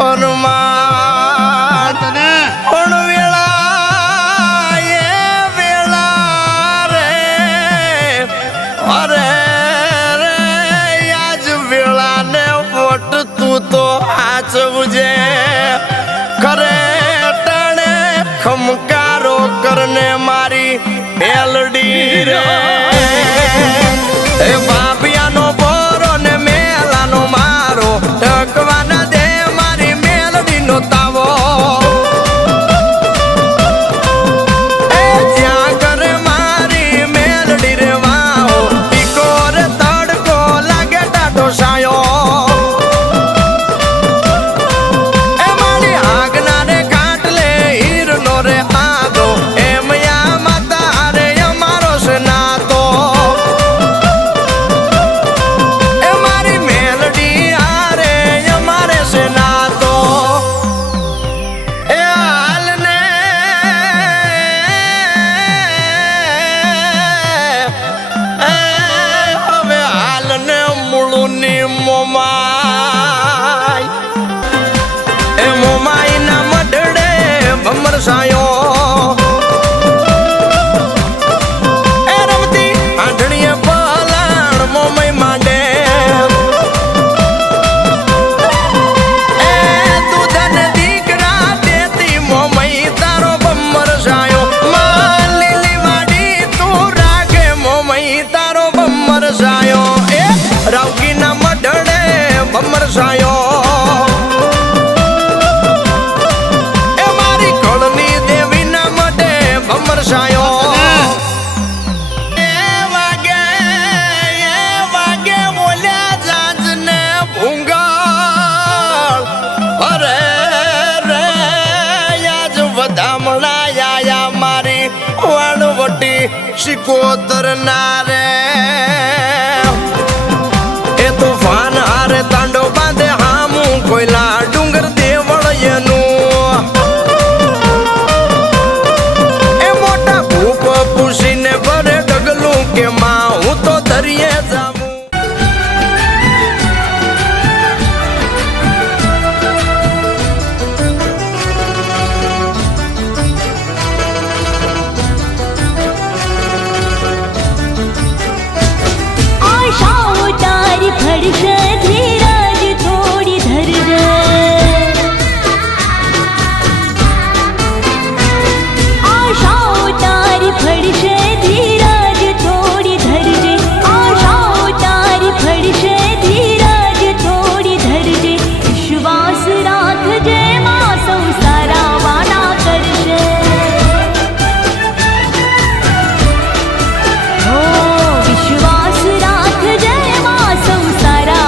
ફરમાન પણ વેળા એ વેળા રે અરે રે આજ વેળાને વટ તું તો આચવજે કરે ટાણે ખમકારો કરને મારી મેલડી રે એ બાપિયાનો બોરો ને મેલાનો મારો ઢકવાના દે મારી મેલડીનો તાવો એ જ્યાં કરે મારી મેલડી રે વાહો પીકો રે તડકો લાગે ટાઢો સાયો એ મારી આગના રે કાટલે હીરનો રે આગો એમ યા માતા રે અમારો સનાતો એ મારી મેલડી આરે અમારે સનાતો એ હાલને હવે હાલને મૂળની મોમાય એ મોમાઈ ના મઢડે ભમરસાયો એ રમતી આંધણીએ પલાણ મોમાઈ માંડે એ દૂધને દીકરા દેતી મોમાઈ તારો ભમરસાયો માં લીલી વાડી તું રાખે મોમાઈ તારો ભમરસાયો એ રાવકી ના મઢડે ભમરસાયો એ મારી કળની દેવીના મઢે ભમરસાયો એ વાગે બોલ્યા જાજને ભૂંગળ અરે રે આજ વધામણા આયા મારી વાણવટી શિકોતર ના રે એ તોફાન હારે તાંડો બાંધે હામું કોયલા ડુંગર દેવળયનું એ મોટા ભૂપ પૂછીને ભરે ડગલું કે માં હું તો દરિયે જામું आशाओं तारी फड़शे धीरज थोड़ी धरजे आशाओं तारी फड़शे धीरज थोड़ी धरजे आशाओं तारी फड़शे धीरज थोड़ी धरजे विश्वास राखजे मां संसारा वाना करशे विश्वास राखजे मां संसारा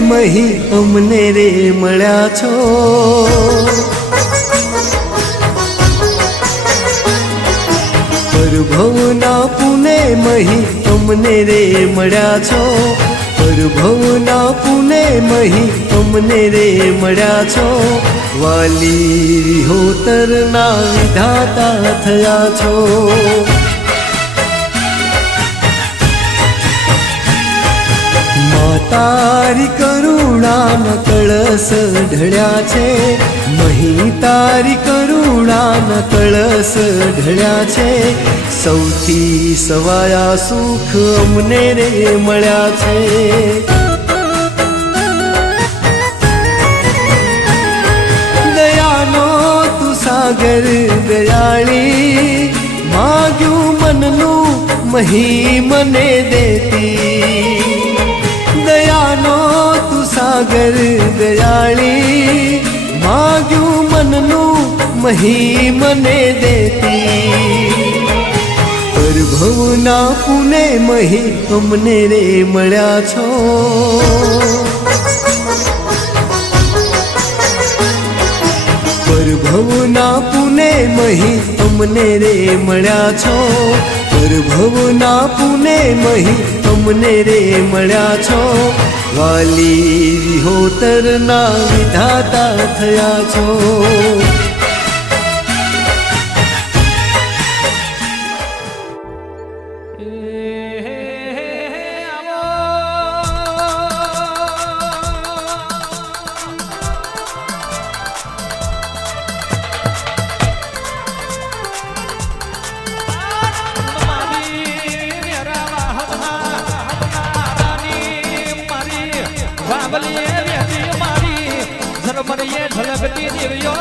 મહી અમને રે મળ્યા છો. પરભવના પુને મહી અમને રે મળ્યા છો. પરભવના પુને મહી અમને રે મળ્યા છો. વાલી વિહોતરના વિધાતા થયા છો. તારી કરુણાના કળશ ઢળ્યા છે. મહી તારી કરુણાના કળશ ઢળ્યા છે. સૌથી સવાયા સુખ અમને રે મળ્યા છે. દયાનો તું સાગર દયાળી, માગ્યું મનનું મહી મને દેતી. દયાનો તું સાગર દયાળી, માગ્યું મનનું મહી મને દેતી. પરભવના પુને મહી અમને રે મળ્યા છો. પરભવના પુને મહી અમને રે મળ્યા છો. પરભવના પુને મહી અમને રે મળ્યા છો. વાલી વિહોતરના વિધાતા થયા છો. ઝલકતી દેવ્યો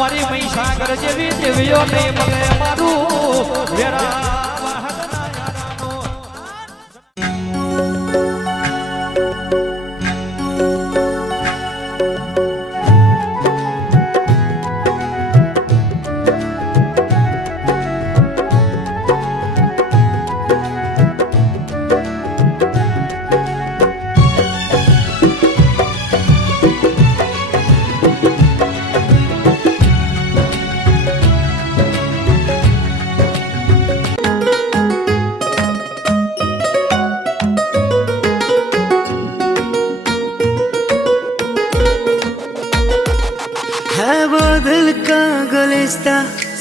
મારી મહીસાગર જેવી દેવીઓ નહીં મળે મારું વેરા.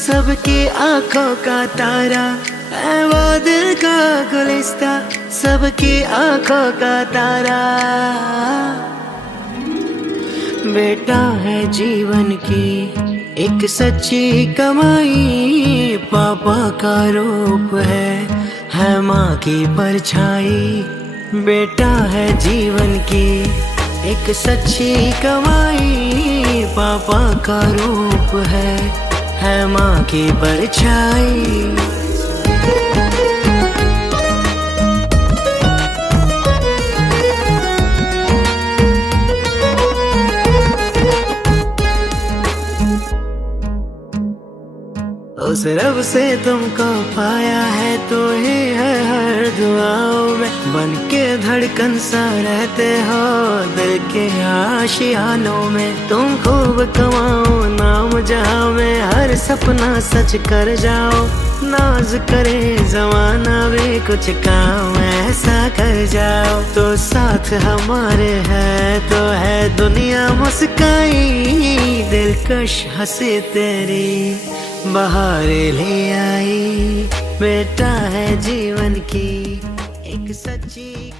सबकी आंखों का तारा है वो दिल का गुलिस्ता, सबकी आंखों का तारा। बेटा है जीवन की एक सच्ची कमाई, पापा का रूप है माँ की परछाई। बेटा है जीवन की एक सच्ची कमाई, पापा का रूप है माँ की परछाई। उस रब से तुमको पाया है तो ही है हर दुआओं में, बन के धड़कन सा रहते हो दिल के आशियानों में। तुम खूब कमाओ नाम जहां में, हर सपना सच कर जाओ। नाज करे जमाना भी कुछ काम ऐसा कर जाओ, तो साथ हमारे है तो है दुनिया मुस्काई। दिलकश हंसी तेरी बहारें ले आई, बेटा है जीवन की एक सच्ची